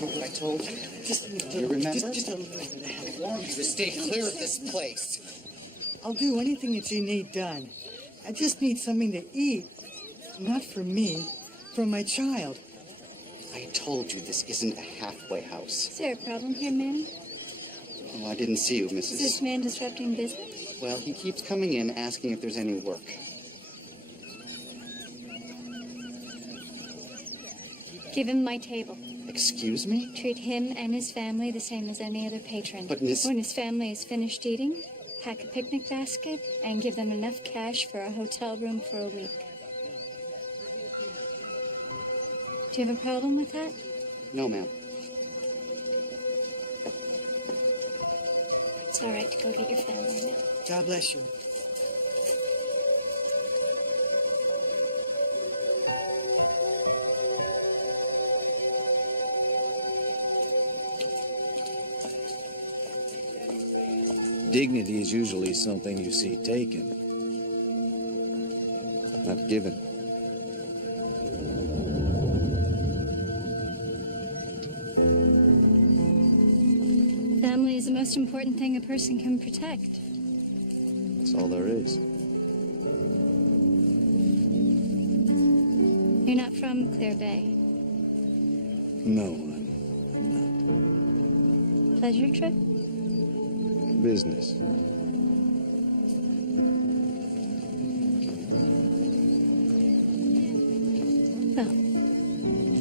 What I told you? Do you remember? Just a little bit of help. I want you to stay clear of this place. I'll do anything that you need done. I just need something to eat. Not for me, for my child. I told you this isn't a halfway house. Is there a problem here, Manny? Oh, I didn't see you, Mrs. Is this man disrupting business? Well, he keeps coming in asking if there's any work. Give him my table. Excuse me? Treat him and his family the same as any other patron. But Miss... When his family is finished eating, pack a picnic basket and give them enough cash for a hotel room for a week. Do you have a problem with that? No, ma'am. It's all right to go get your family now. God bless you. Dignity is usually something you see taken, not given. Family is the most important thing a person can protect. That's all there is. You're not from Clear Bay. No, I'm Pleasure trip? not. Business. Well,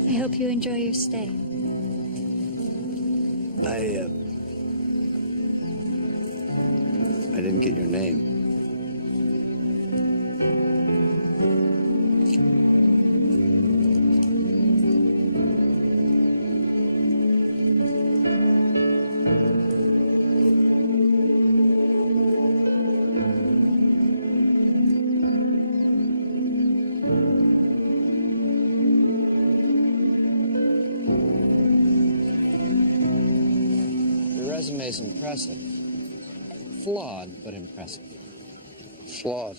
I hope you enjoy your stay. I didn't get your name. Your resume is impressive. Flawed, but impressive. Flawed.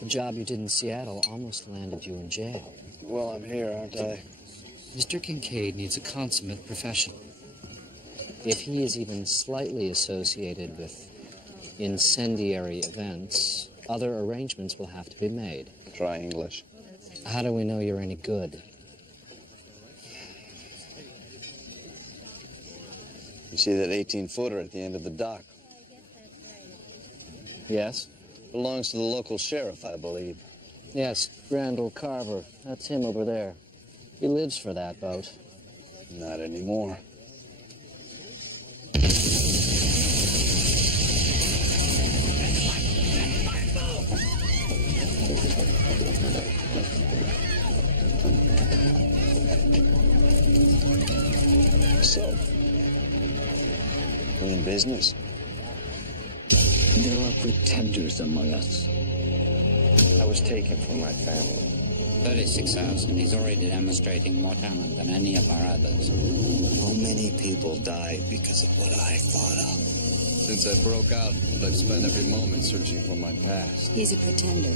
The job you did in Seattle almost landed you in jail. Well, I'm here, aren't I? Mr. Kincaid needs a consummate professional. If he is even slightly associated with incendiary events, other arrangements will have to be made. Try English. How do we know you're any good? You see that 18-footer at the end of the dock? Yes? Belongs to the local sheriff, I believe. Yes, Randall Carver. That's him over there. He lives for that boat. Not anymore. So, we in business? There are pretenders among us. I was taken from my family. 36,000. He's already demonstrating more talent than any of our others. So many people died because of what I thought of. Since I broke out, I've spent every moment searching for my past. He's a pretender.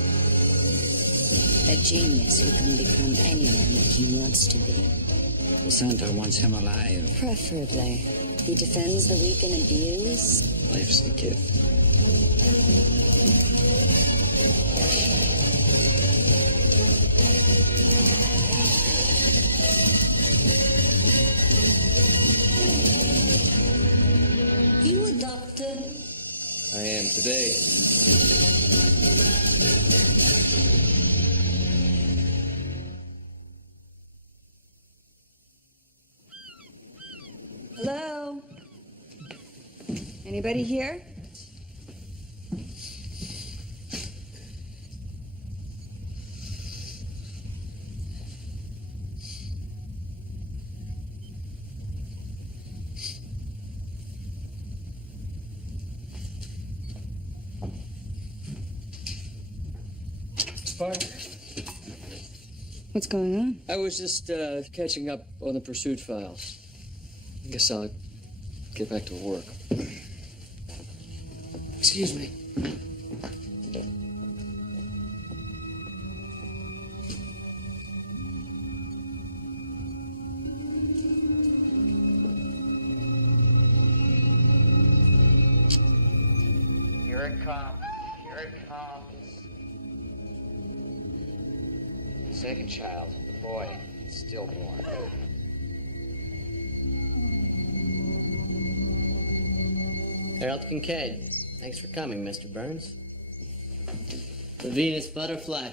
A genius who can become anyone that he wants to be. The center wants him alive. Preferably. He defends the weak and abused. Life's a gift. You a doctor? I am today. Hello? Anybody here? What's going on? I was just catching up on the pursuit files. I guess I'll get back to work. Excuse me. Here it comes. Here it comes. Second child, the boy, stillborn. Harold Kincaid. Thanks for coming, Mr. Burns. The Venus butterfly.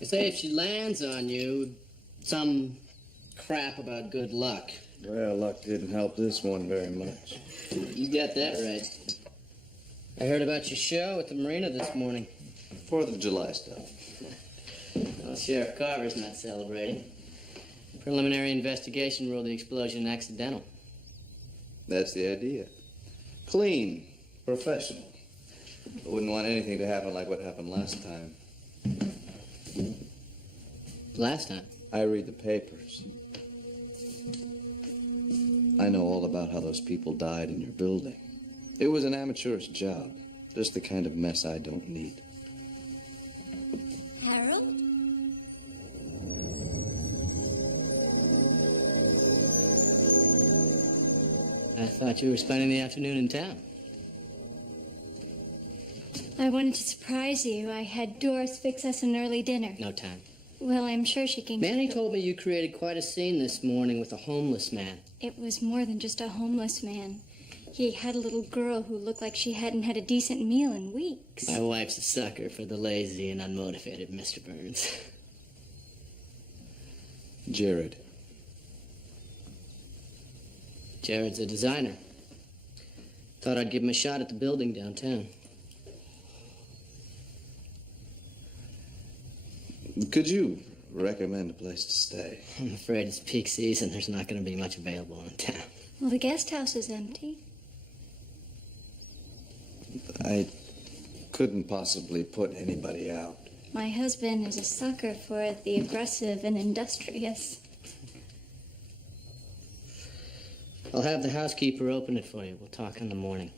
You say if she lands on you, some crap about good luck. Well, luck didn't help this one very much. You got that right. I heard about your show at the marina this morning. 4th of July stuff. Well, Sheriff Carver's not celebrating. Preliminary investigation ruled the explosion accidental. That's the idea. Clean, professional. I wouldn't want anything to happen like what happened last time. Last time? I read the papers. I know all about how those people died in your building. It was an amateurish job. Just the kind of mess I don't need. Harold? I thought you were spending the afternoon in town. I wanted to surprise you. I had Doris fix us an early dinner. No time. Well, I'm sure she can... Manny told me you created quite a scene this morning with a homeless man. It was more than just a homeless man. He had a little girl who looked like she hadn't had a decent meal in weeks. My wife's a sucker for the lazy and unmotivated, Mr. Burns. Jared. Jared's a designer. Thought I'd give him a shot at the building downtown. Could you recommend a place to stay? I'm afraid it's peak season. There's not going to be much available in town. Well, the guest house is empty. I couldn't possibly put anybody out. My husband is a sucker for the aggressive and industrious. I'll have the housekeeper open it for you. We'll talk in the morning.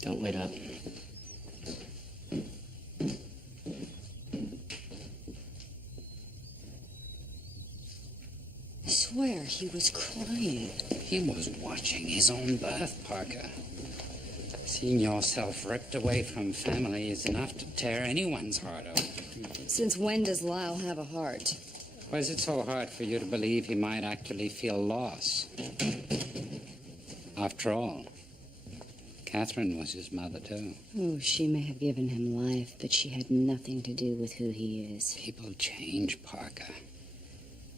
Don't wait up. I swear he was crying. He was watching his own birth, Parker. Seeing yourself ripped away from family is enough to tear anyone's heart out. Since when does Lyle have a heart? Why is it so hard for you to believe he might actually feel loss? After all, Catherine was his mother, too. Oh, she may have given him life, but she had nothing to do with who he is. People change, Parker.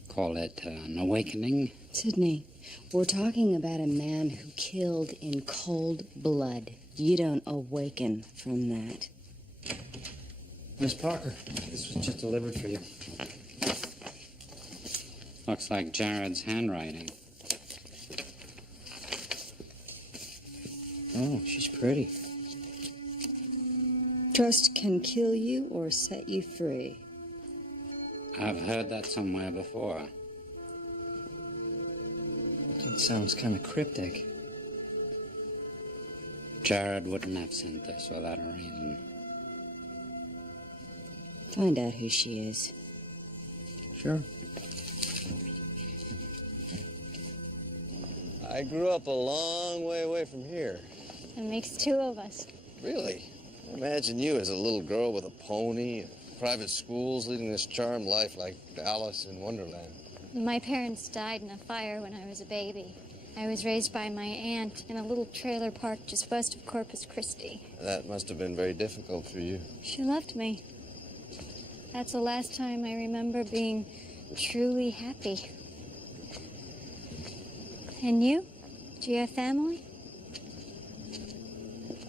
Call it an awakening. Sidney, we're talking about a man who killed in cold blood. You don't awaken from that. Miss Parker, this was just delivered for you. Looks like Jared's handwriting. Oh, she's pretty. Trust can kill you or set you free. I've heard that somewhere before. It sounds kind of cryptic. Jared wouldn't have sent this without a reason. Find out who she is. Sure. I grew up a long way away from here. It makes two of us. Really? Imagine you as a little girl with a pony, private schools, leading this charmed life like Alice in Wonderland. My parents died in a fire when I was a baby. I was raised by my aunt in a little trailer park just west of Corpus Christi. That must have been very difficult for you. She left me. That's the last time I remember being truly happy. And you? Do you have family?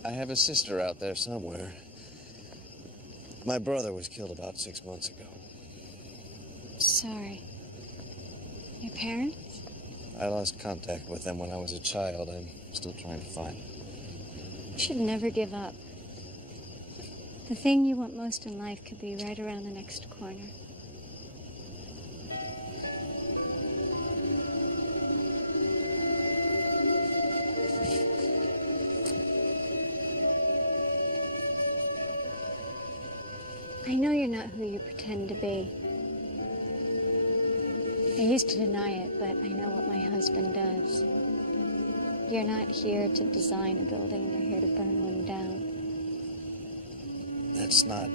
I have a sister out there somewhere. My brother was killed about 6 months ago. Sorry. Your parents? I lost contact with them when I was a child. I'm still trying to find them. You should never give up. The thing you want most in life could be right around the next corner. I know you're not who you pretend to be. I used to deny it, but I know what my husband does. You're not here to design a building, you're here to burn one down. that's not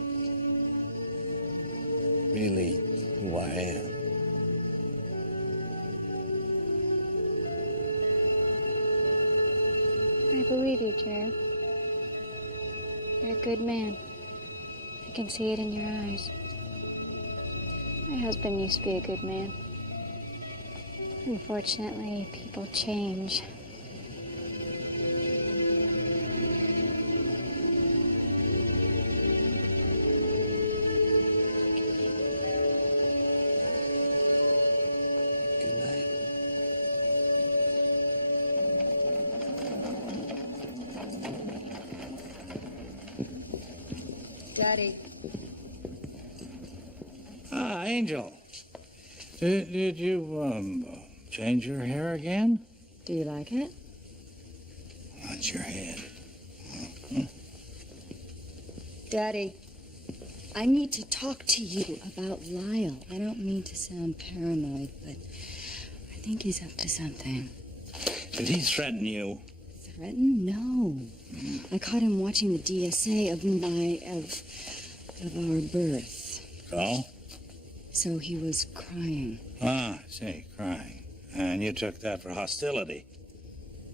really who I am. I believe you, Jared. You're a good man. I can see it in your eyes. My husband used to be a good man. Unfortunately, people change. Good night. Daddy. Ah, Angel. Did you, change your hair again? Do you like it? That's your head. Daddy, I need to talk to you about Lyle. I don't mean to sound paranoid, but I think he's up to something. Did he threaten you? Threaten? No. I caught him watching the DSA of our birth. So? So he was crying. Ah, see, crying. And you took that for hostility.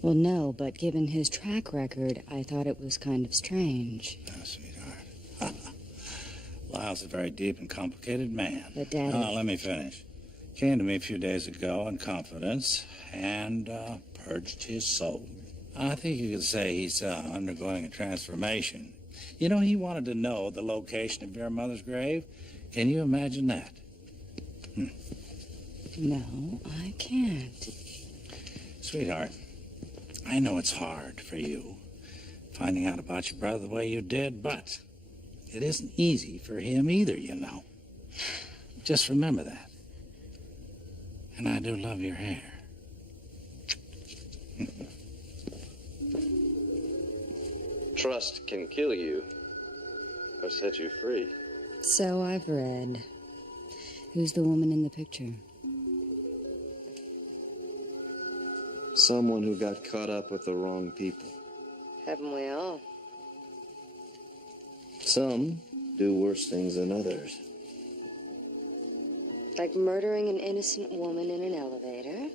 Well, no, but given his track record, I thought it was kind of strange. Oh, sweetheart. Lyle's a very deep and complicated man. But, Daddy... Oh, let me finish. Came to me a few days ago in confidence and purged his soul. I think you could say he's undergoing a transformation. You know, he wanted to know the location of your mother's grave. Can you imagine that? No, I can't. Sweetheart, I know it's hard for you, finding out about your brother the way you did, but it isn't easy for him either, you know. Just remember that. And I do love your hair. Trust can kill you or set you free. So I've read. Who's the woman in the picture? Someone who got caught up with the wrong people. Haven't we all? Some do worse things than others. Like murdering an innocent woman in an elevator?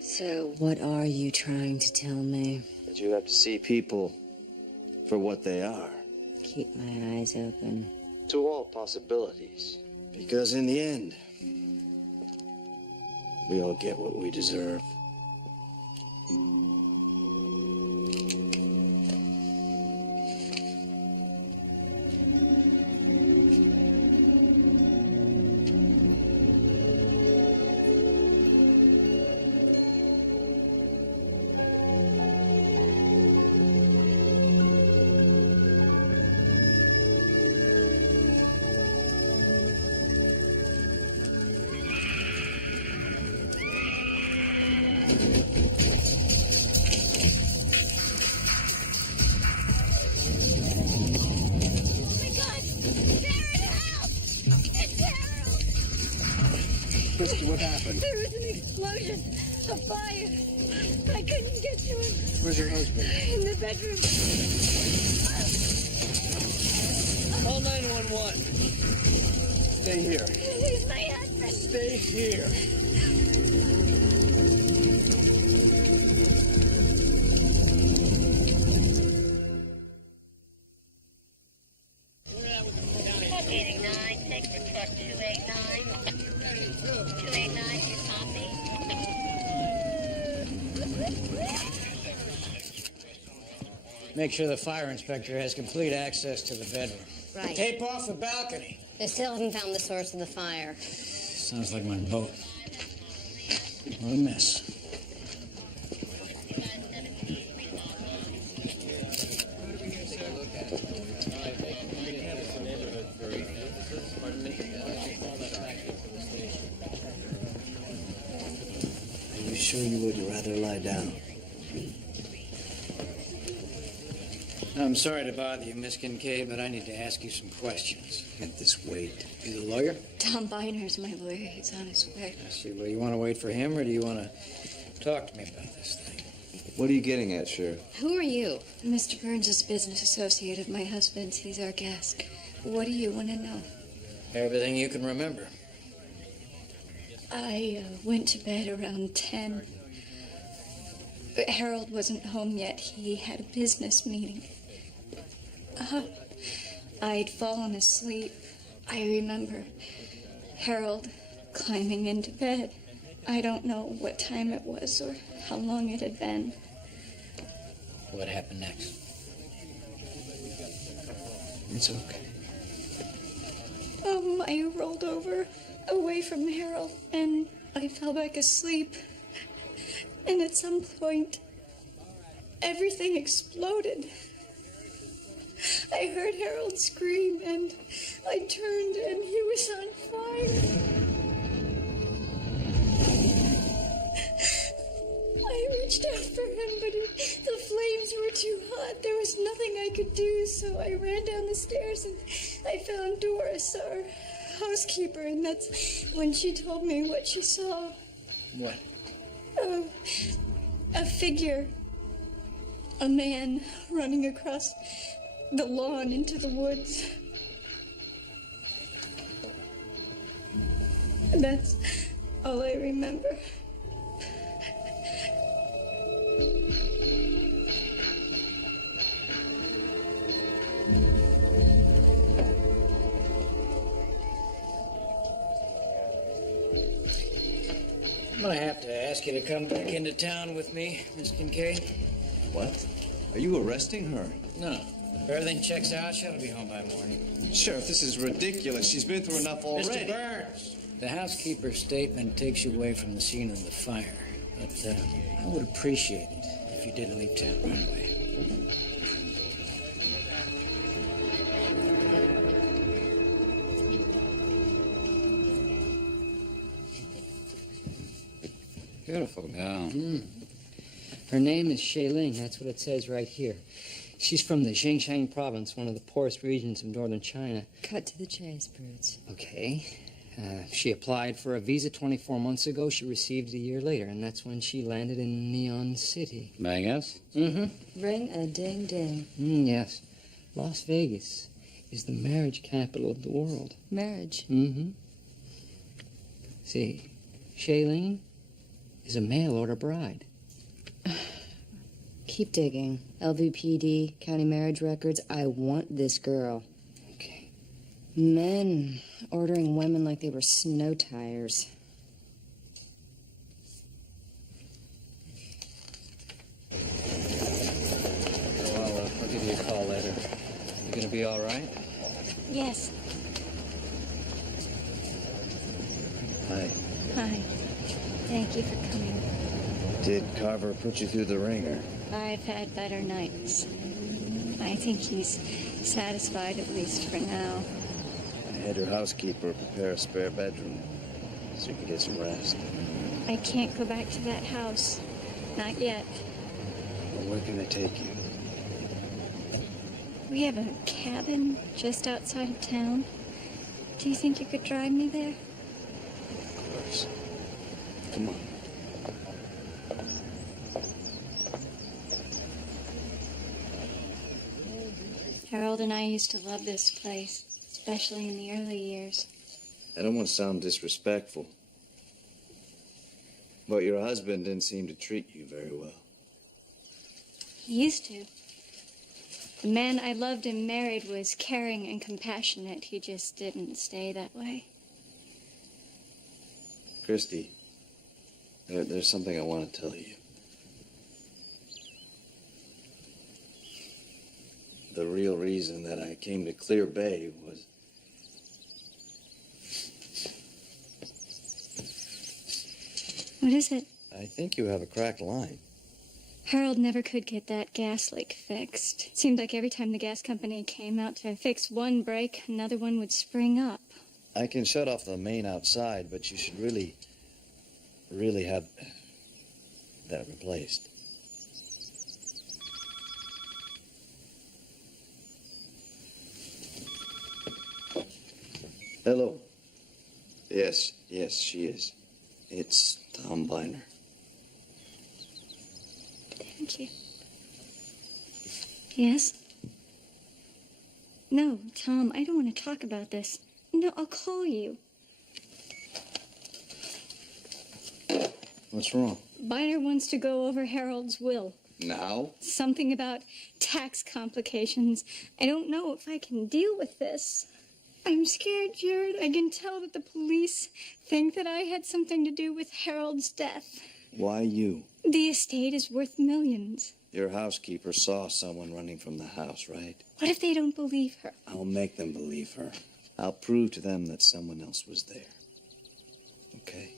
So what are you trying to tell me? That you have to see people for what they are. Keep my eyes open. To all possibilities. Because in the end, we all get what we deserve. What happened? There was an explosion, a fire. I couldn't get to him. Where's your husband? In the bedroom. Call 911. Stay here. He's my husband. Stay here. Make sure the fire inspector has complete access to the bedroom. Right. Tape off the balcony. They still haven't found the source of the fire. Sounds like my boat. What a mess. Are you sure you would rather lie down? I'm sorry to bother you, Miss Kincaid, but I need to ask you some questions. Can't this wait? You the lawyer? Tom Biner's my lawyer. He's on his way. I see. Well, you want to wait for him, or do you want to talk to me about this thing? What are you getting at, Sheriff? Who are you? Mr. Burns is a business associate of my husband's. He's our guest. What do you want to know? Everything you can remember. I went to bed around 10. Harold wasn't home yet. He had a business meeting. I'd fallen asleep. I remember Harold climbing into bed. I don't know what time it was or how long it had been. What happened next? It's okay. I rolled over away from Harold and I fell back asleep. And at some point, everything exploded. I heard Harold scream and I turned and he was on fire. I reached out for him, but the flames were too hot. There was nothing I could do, so I ran down the stairs and I found Doris, our housekeeper, and that's when she told me what she saw. What? A figure. A man running across the lawn into the woods. That's all I remember. I'm gonna have to ask you to come back into town with me, Miss Kincaid. What? Are you arresting her? No. If everything checks out, she'll be home by morning. Sheriff, this is ridiculous. She's been through enough already. Mr. Burns, the housekeeper's statement takes you away from the scene of the fire. But I would appreciate it if you didn't leave town right away. Beautiful girl. Her name is Shailing. That's what it says right here. She's from the Xinjiang province, one of the poorest regions of northern China. Cut to the chase, Brutes. Okay. She applied for a visa 24 months ago. She received it a year later, and that's when she landed in Neon City. Vegas? Mm-hmm. Ring a ding ding. Yes. Las Vegas is the marriage capital of the world. Marriage? Mm-hmm. See, Shailene is a mail-order bride. Keep digging. LVPD, county marriage records. I want this girl. Okay. Men ordering women like they were snow tires. Well, I'll give you a call later. You gonna be all right? Yes. Hi. Hi. Thank you for coming. Did Carver put you through the ringer? I've had better nights. I think he's satisfied, at least for now. I had your housekeeper prepare a spare bedroom so you could get some rest. I can't go back to that house. Not yet. Well, where can I take you? We have a cabin just outside of town. Do you think you could drive me there? Of course. Come on. Harold and I used to love this place, especially in the early years. I don't want to sound disrespectful, but your husband didn't seem to treat you very well. He used to. The man I loved and married was caring and compassionate. He just didn't stay that way. Christy, there's something I want to tell you. The real reason that I came to Clear Bay was... What is it? I think you have a cracked line. Harold never could get that gas leak fixed. It seemed like every time the gas company came out to fix one break, another one would spring up. I can shut off the main outside, but you should really have that replaced. Hello. Yes, she is. It's Tom Biner. Thank you. Yes? No, Tom, I don't want to talk about this. No, I'll call you. What's wrong? Byner wants to go over Harold's will. Now? Something about tax complications. I don't know if I can deal with this. I'm scared, Jared. I can tell that the police think that I had something to do with Harold's death. Why you? The estate is worth millions. Your housekeeper saw someone running from the house, right? What if they don't believe her? I'll make them believe her. I'll prove to them that someone else was there. Okay?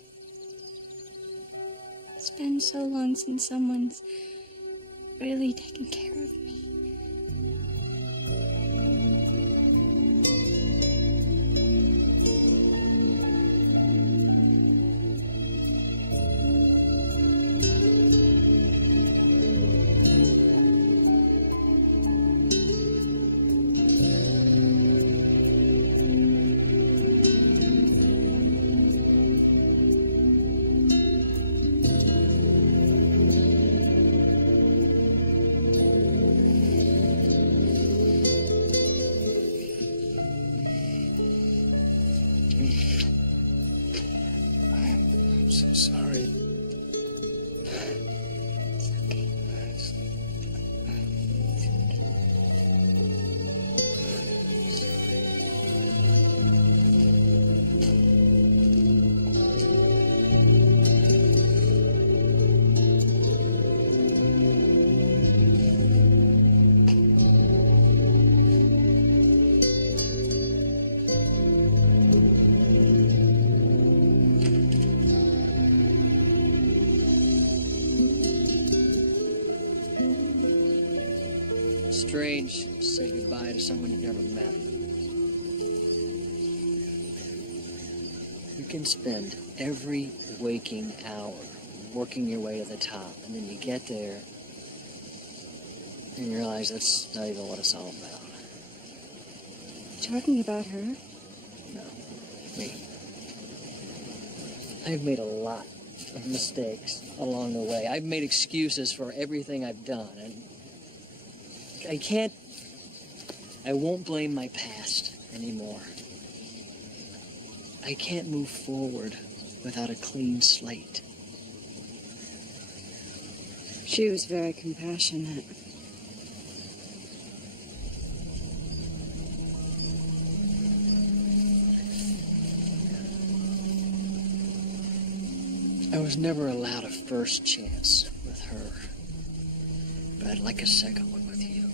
It's been so long since someone's really taken care of me. I'm so sorry. Strange to say goodbye to someone you've never met. You can spend every waking hour working your way to the top, and then you get there and you realize that's not even what it's all about. Talking about her? No, me. I've made a lot of mistakes along the way. I've made excuses for everything I've done, and I won't blame my past anymore. I can't move forward without a clean slate. She was very compassionate. I was never allowed a first chance with her, but I'd like a second one with you.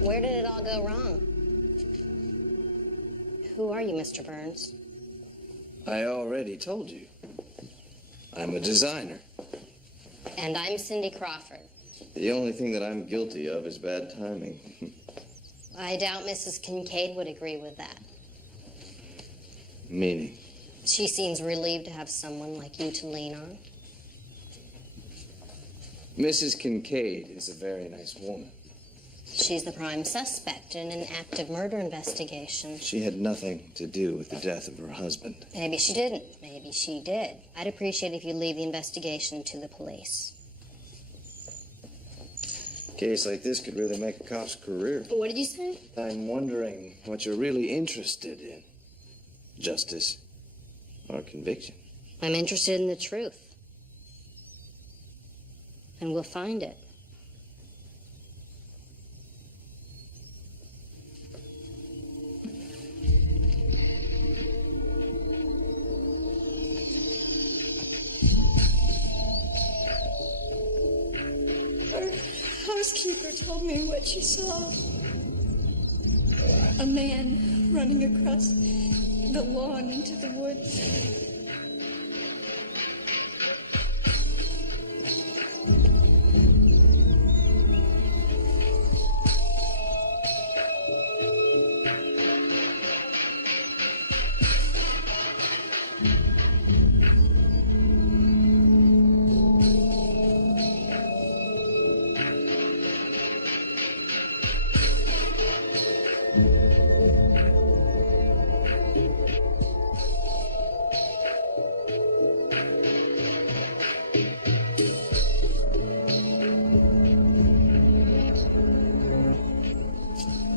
Where did it all go wrong? Who are you, Mr. Burns? I already told you. I'm a designer. And I'm Cindy Crawford. The only thing that I'm guilty of is bad timing. I doubt Mrs. Kincaid would agree with that. Meaning? She seems relieved to have someone like you to lean on. Mrs. Kincaid is a very nice woman. She's the prime suspect in an active murder investigation. She had nothing to do with the death of her husband. Maybe she didn't. Maybe she did. I'd appreciate if you leave the investigation to the police. A case like this could really make a cop's career. What did you say? I'm wondering what you're really interested in. Justice or conviction? I'm interested in the truth. And we'll find it. housekeeper told me what she saw. A man running across the lawn into the woods.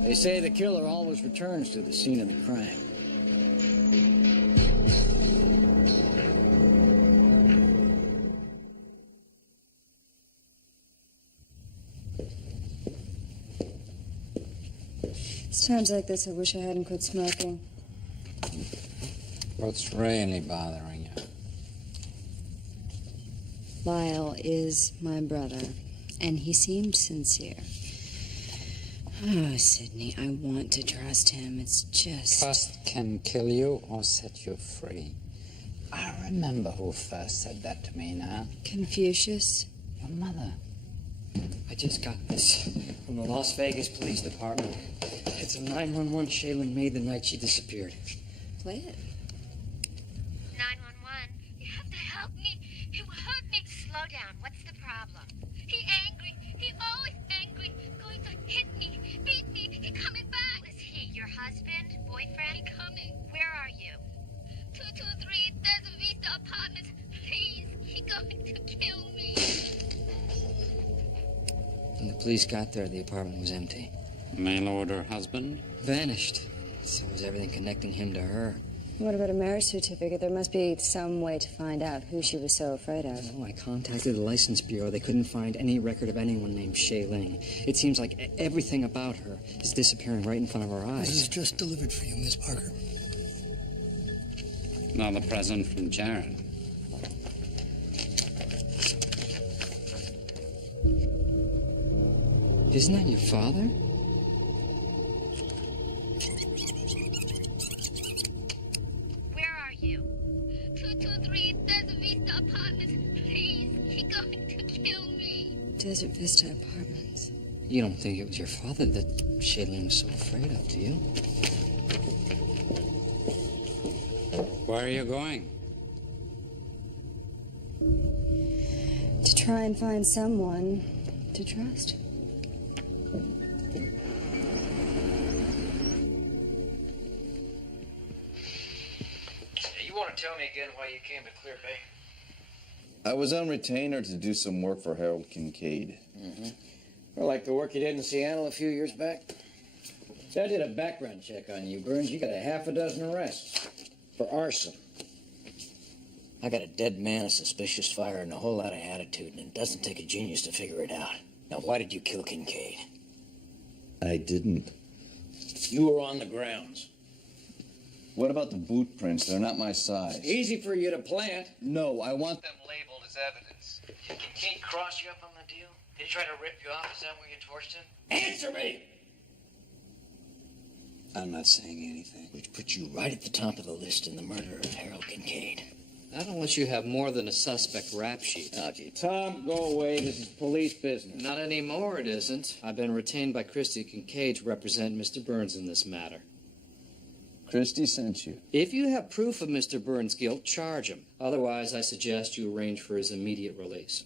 They say the killer always returns to the scene of the crime. It's times like this I wish I hadn't quit smoking. What's really bothering you? Lyle is my brother, and he seemed sincere. Oh, Sidney, I want to trust him. It's just... Trust can kill you or set you free. I remember who first said that to me now. Confucius? Your mother. I just got this from the Las Vegas Police Department. It's a 911 Shaylin made the night she disappeared. Play it. 911, you have to help me. He will hurt me. Slow down. What's the problem? He angry. He always angry. Going to hit me, beat me. He coming back. Is he your husband, boyfriend? He coming. Where are you? 223 Desert Vista Apartments. Please, he going to kill me. When the police got there, the apartment was empty. Mail order husband? Vanished. So was everything connecting him to her. What about a marriage certificate? There must be some way to find out who she was so afraid of. Oh, I contacted the license bureau. They couldn't find any record of anyone named Shaylin. It seems like everything about her is disappearing right in front of our eyes. This is just delivered for you, Miss Parker. Another present from Jared. Isn't that your father? Where are you? 223 Desert Vista Apartments. Please, he going to kill me. Desert Vista Apartments. You don't think it was your father that Shaylin was so afraid of, do you? Where are you going? To try and find someone to trust. You want to tell me again why you came to Clear Bay? I was on retainer to do some work for Harold Kincaid. Mm-hmm. Or like the work you did in Seattle a few years back? So I did a background check on you, Burns. You got a half a dozen arrests for arson. I got a dead man, a suspicious fire, and a whole lot of attitude, and it doesn't take a genius to figure it out. Now, why did you kill Kincaid? I didn't. You were on the grounds. What about the boot prints? They're not my size. Easy for you to plant. No, I want them labeled as evidence. Did Kincaid cross you up on the deal? Did he try to rip you off? Is that where you torched him? Answer me! I'm not saying anything. Which puts you right at the top of the list in the murder of Harold Kincaid. Not unless you have more than a suspect rap sheet. Tom, go away. This is police business. Not anymore, it isn't. I've been retained by Christy Kincaid to represent Mr. Burns in this matter. Christy sent you. If you have proof of Mr. Burns' guilt, charge him. Otherwise, I suggest you arrange for his immediate release.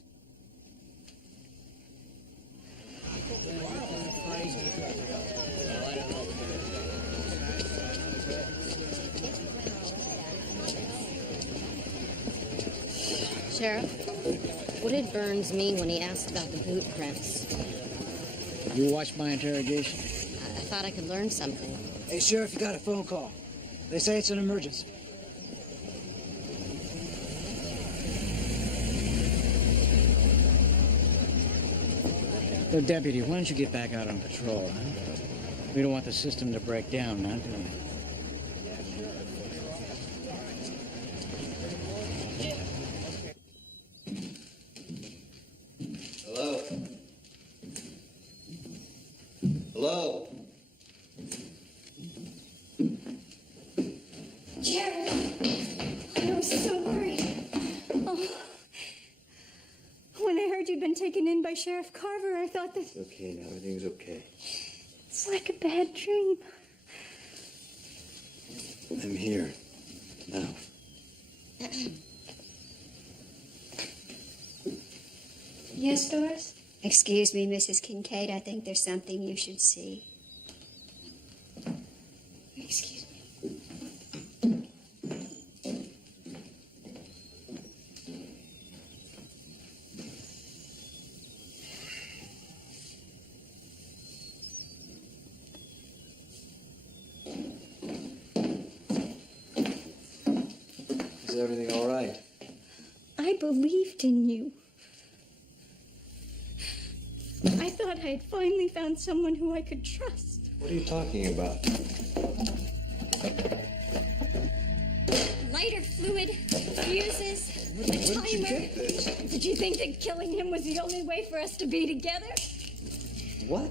Sheriff, what did Burns mean when he asked about the boot prints? You watched my interrogation? I thought I could learn something. Hey, Sheriff, you got a phone call. They say it's an emergency. So, Deputy, why don't you get back out on patrol, huh? We don't want the system to break down, now, do we? Hello? Hello? Jared, I was so worried. Oh. When I heard you'd been taken in by Sheriff Carver, I thought that It's okay now. Everything's okay. it's like a bad dream. I'm here. Now. Yes, Doris? Excuse me, Mrs. Kincaid. I think there's something you should see. Excuse me. Is everything all right? I believed in you. I thought I had finally found someone who I could trust. What are you talking about? Lighter fluid, fuses, a Where did you timer. get this? Did you think that killing him was the only way for us to be together? What?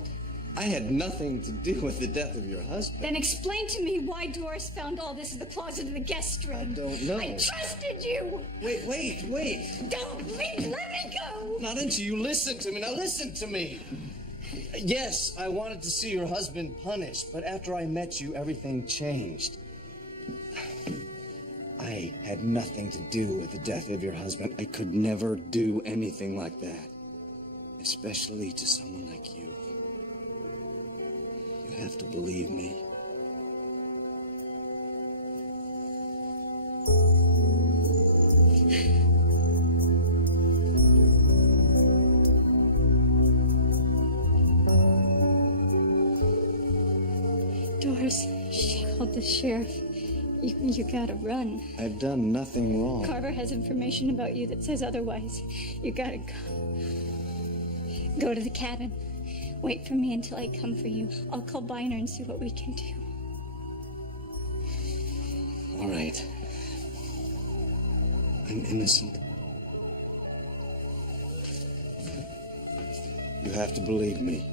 I had nothing to do with the death of your husband. Then explain to me why Doris found all this in the closet of the guest room. I don't know. I trusted you. Wait. Don't leave. Let me go. Not until you listen to me. Now listen to me. Yes, I wanted to see your husband punished, but after I met you, everything changed. I had nothing to do with the death of your husband. I could never do anything like that, especially to someone like you. You have to believe me. Doris, she called the sheriff. You gotta run. I've done nothing wrong. Carver has information about you that says otherwise. You gotta go. Go to the cabin. Wait for me until I come for you. I'll call Biner and see what we can do. All right. I'm innocent. You have to believe me.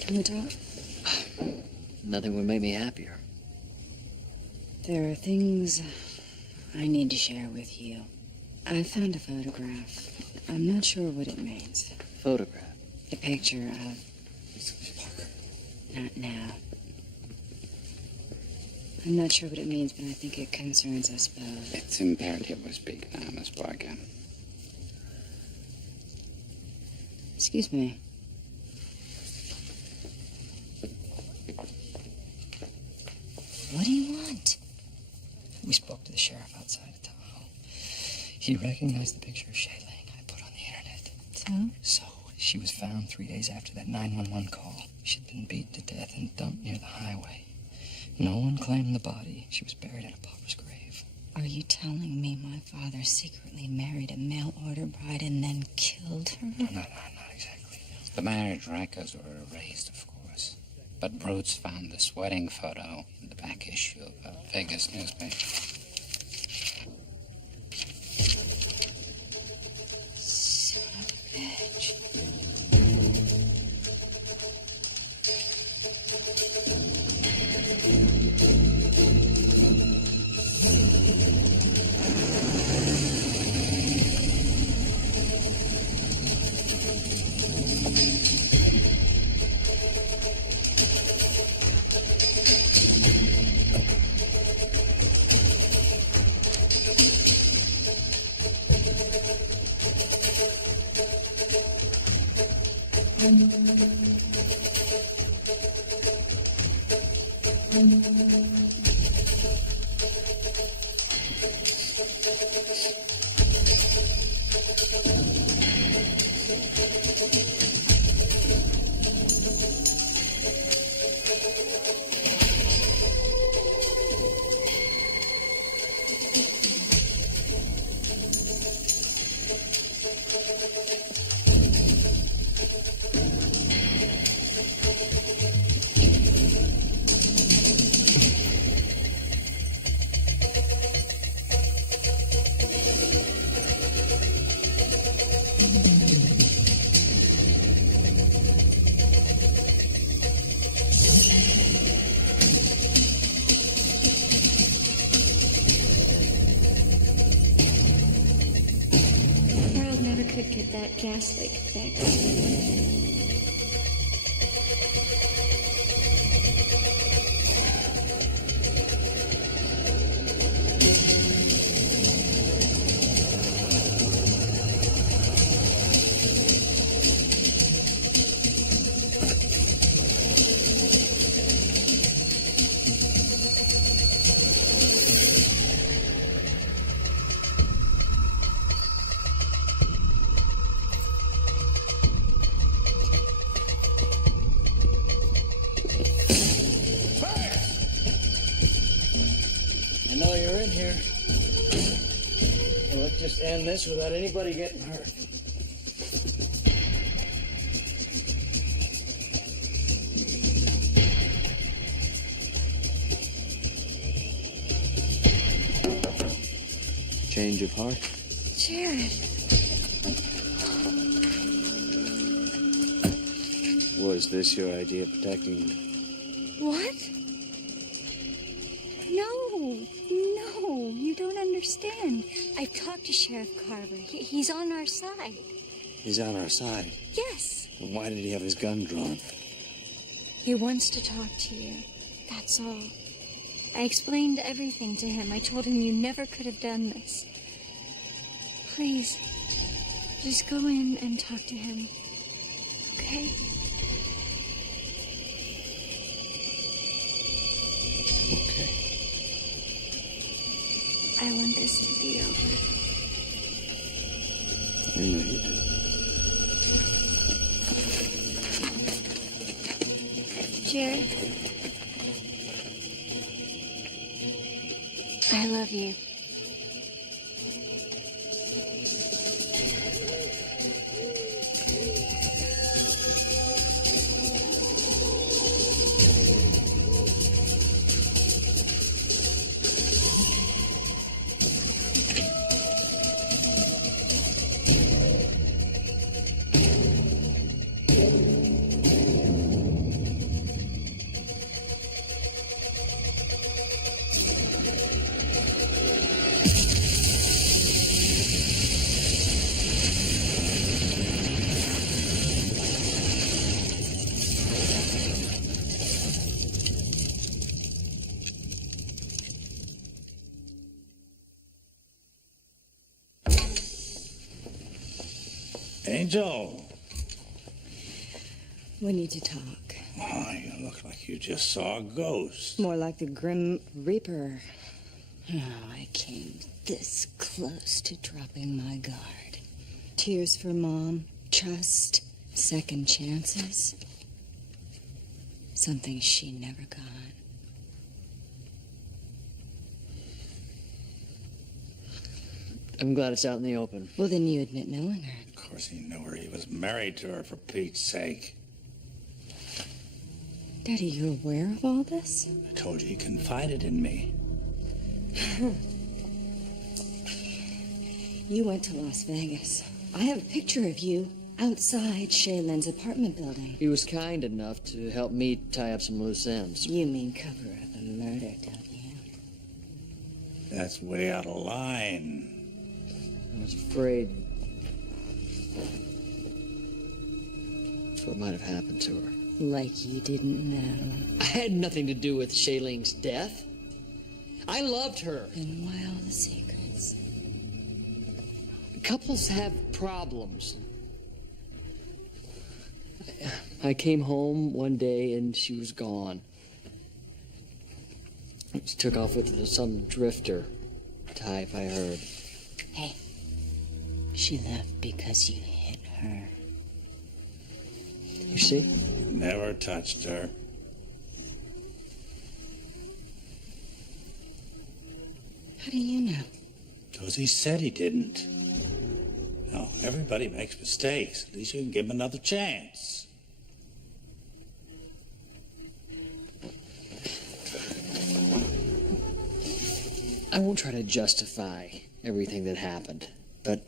Can we talk? Nothing would make me happier. There are things I need to share with you. I found a photograph. I'm not sure what it means. Photograph? A picture of... Not now. I'm not sure what it means, but I think it concerns us both. It's imperative we speak now, Miss Parker. Excuse me. What do you want? We spoke to the sheriff outside of Tahoe. He recognized the picture of Shailene I put on the internet. So she was found 3 days after that 911 call. She'd been beaten to death and dumped near the highway. No one claimed the body. She was buried in a pauper's grave. Are you telling me my father secretly married a mail-order bride and then killed her? No, not exactly. The marriage records were erased, of course. But Brutes found this wedding photo in the back issue of a Vegas newspaper. Son of a bitch. never could get that gas leak fixed. I know you're in here. Well, let's just end this without anybody getting hurt. Change of heart? Jared. Was this your idea of protecting me? What? No, you don't understand. I've talked to Sheriff Carver. He's on our side. He's on our side. Yes. Then why did he have his gun drawn? He wants to talk to you. That's all. I explained everything to him. I told him you never could have done this. Please, just go in and talk to him. Okay? Okay. I want this to be over. I know you do. Jared, I love you. Angel. We need to talk. Oh, you look like you just saw a ghost. More like the Grim Reaper. Oh, I came this close to dropping my guard. Tears for Mom, trust, second chances. Something she never got. I'm glad it's out in the open. Well, then you admit knowing her. Of course he knew her. He was married to her, for Pete's sake. Daddy, you're aware of all this? I told you he confided in me. You went to Las Vegas. I have a picture of you outside Shaylin's apartment building. He was kind enough to help me tie up some loose ends. You mean cover up a murder, don't you? That's way out of line. I was afraid that's what might have happened to her. Like you didn't know. I had nothing to do with Shailing's death. I loved her. Then why all the secrets? Couples have problems. I came home one day and she was gone. She took off with some drifter type, I heard. Hey, she left because you hit her. You see? Never touched her. How do you know? Because he said he didn't. No, everybody makes mistakes. At least you can give him another chance. I won't try to justify everything that happened, but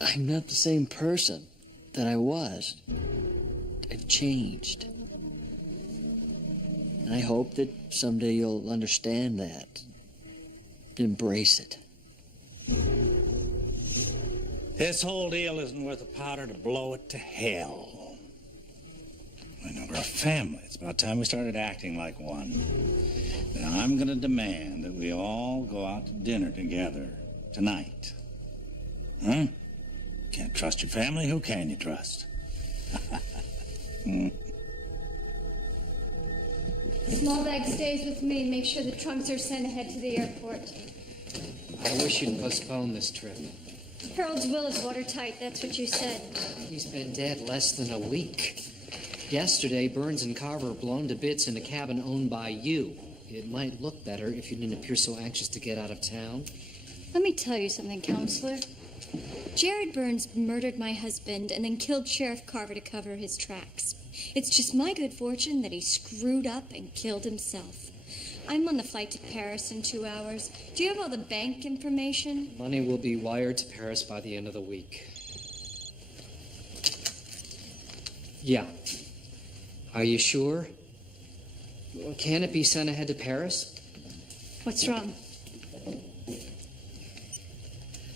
I'm not the same person that I was. I've changed. And I hope that someday you'll understand that. Embrace it. This whole deal isn't worth the powder to blow it to hell. I know we're a family. It's about time we started acting like one. Now, I'm going to demand that we all go out to dinner together tonight. Huh? Can't trust your family? Who can you trust? Small bag stays with me. Make sure the trunks are sent ahead to the airport. I wish you'd postpone this trip. Harold's will is watertight. That's what you said. He's been dead less than a week. Yesterday, Burns and Carver were blown to bits in a cabin owned by you. It might look better if you didn't appear so anxious to get out of town. Let me tell you something, Counselor. Jared Burns murdered my husband and then killed Sheriff Carver to cover his tracks. It's just my good fortune that he screwed up and killed himself. I'm on the flight to Paris in 2 hours. Do you have all the bank information? Money will be wired to Paris by the end of the week. Yeah. Are you sure? Well, can it be sent ahead to Paris? What's wrong?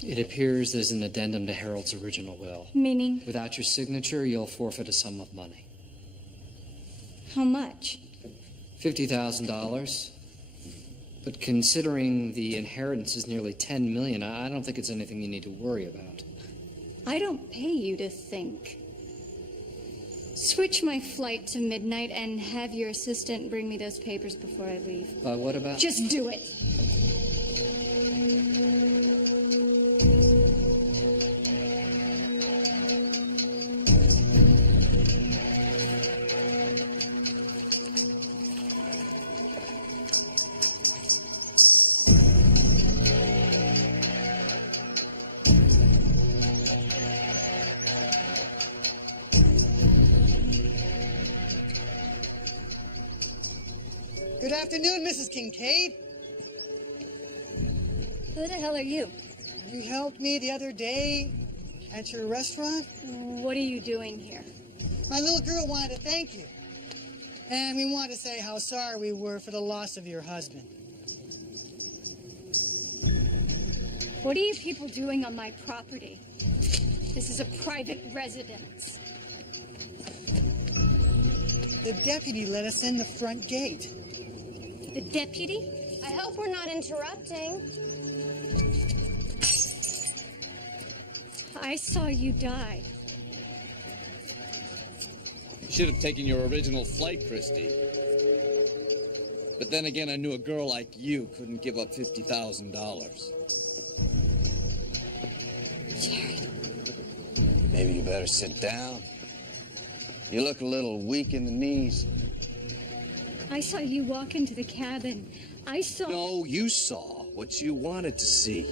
It appears there's an addendum to Harold's original will. Meaning? Without your signature, you'll forfeit a sum of money. How much? $50,000. But considering the inheritance is nearly $10 million, I don't think it's anything you need to worry about. I don't pay you to think. Switch my flight to midnight and have your assistant bring me those papers before I leave. What about? Just do it. Good afternoon, Mrs. Kincaid. Who the hell are you? You helped me the other day at your restaurant? What are you doing here? My little girl wanted to thank you. And we wanted to say how sorry we were for the loss of your husband. What are you people doing on my property? This is a private residence. The deputy let us in the front gate. The deputy? I hope we're not interrupting. I saw you die. You should have taken your original flight, Christy. But then again, I knew a girl like you couldn't give up $50,000. Jared. Maybe you better sit down. You look a little weak in the knees. I saw you walk into the cabin. I saw... No, you saw what you wanted to see.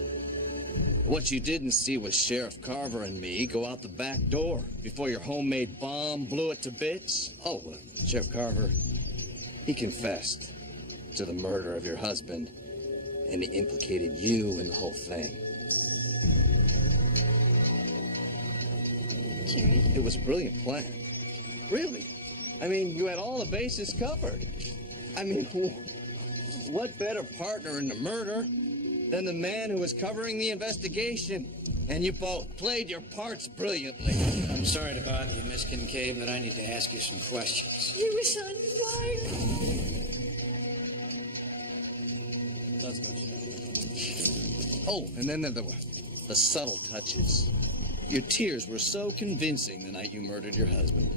What you didn't see was Sheriff Carver and me go out the back door before your homemade bomb blew it to bits. Oh, Sheriff Carver, he confessed to the murder of your husband, and he implicated you in the whole thing. Jared? It was a brilliant plan. Really. I mean, you had all the bases covered. I mean, what better partner in the murder than the man who was covering the investigation? And you both played your parts brilliantly. I'm sorry to bother you, Miss Kincaid, but I need to ask you some questions. He was on fire. Let's go. Oh, and then the subtle touches. Your tears were so convincing the night you murdered your husband.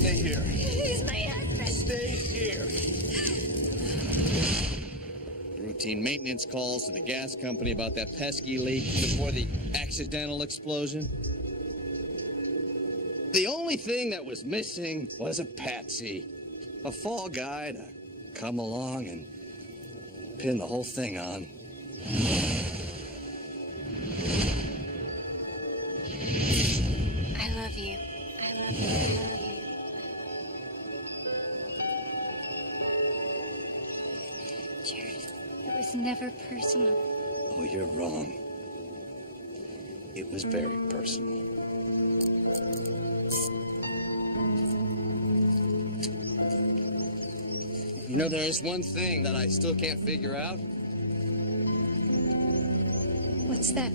Stay here. He's my husband. Stay here. Routine maintenance calls to the gas company about that pesky leak before the accidental explosion. The only thing that was missing was a patsy. A fall guy to come along and pin the whole thing on. I love you. I love you. I love you. Jared, it was never personal. Oh, you're wrong. It was very personal. You know, there is one thing that I still can't figure out. What's that?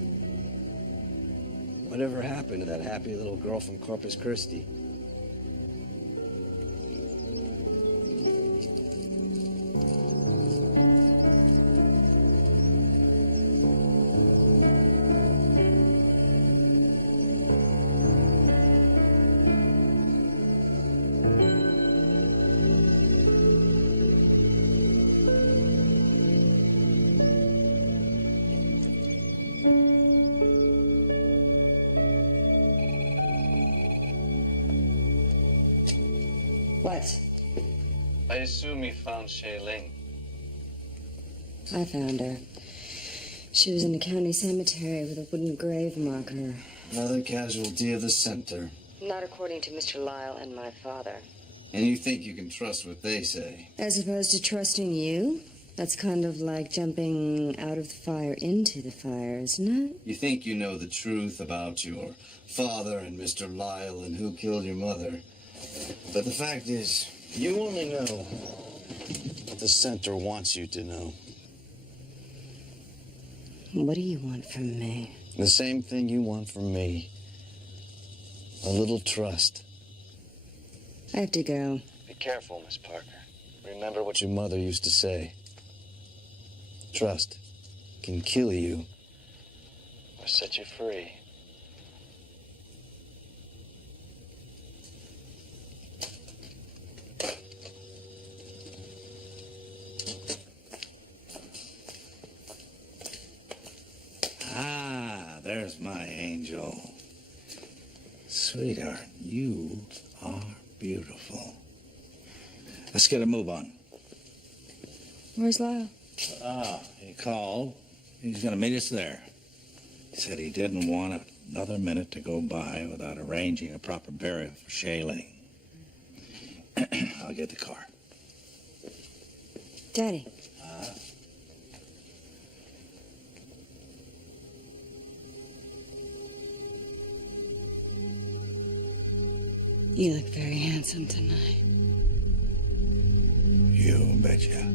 Whatever happened to that happy little girl from Corpus Christi? What? I assume you found Shay Ling. I found her. She was in the county cemetery with a wooden grave marker. Another casualty of the center. Not according to Mr. Lyle and my father. And you think you can trust what they say? As opposed to trusting you? That's kind of like jumping out of the fire into the fire, isn't it? You think you know the truth about your father and Mr. Lyle and who killed your mother. But the fact is, you only know what the center wants you to know. What do you want from me? The same thing you want from me. A little trust. I have to go. Be careful, Miss Parker. Remember what your mother used to say. Trust can kill you or set you free. Ah, there's my angel. Sweetheart, you are beautiful. Let's get a move on. Where's Lyle? He called. He's going to meet us there. He said he didn't want another minute to go by without arranging a proper burial for Shay Ling. I'll get the car. Daddy. You look very handsome tonight. You betcha.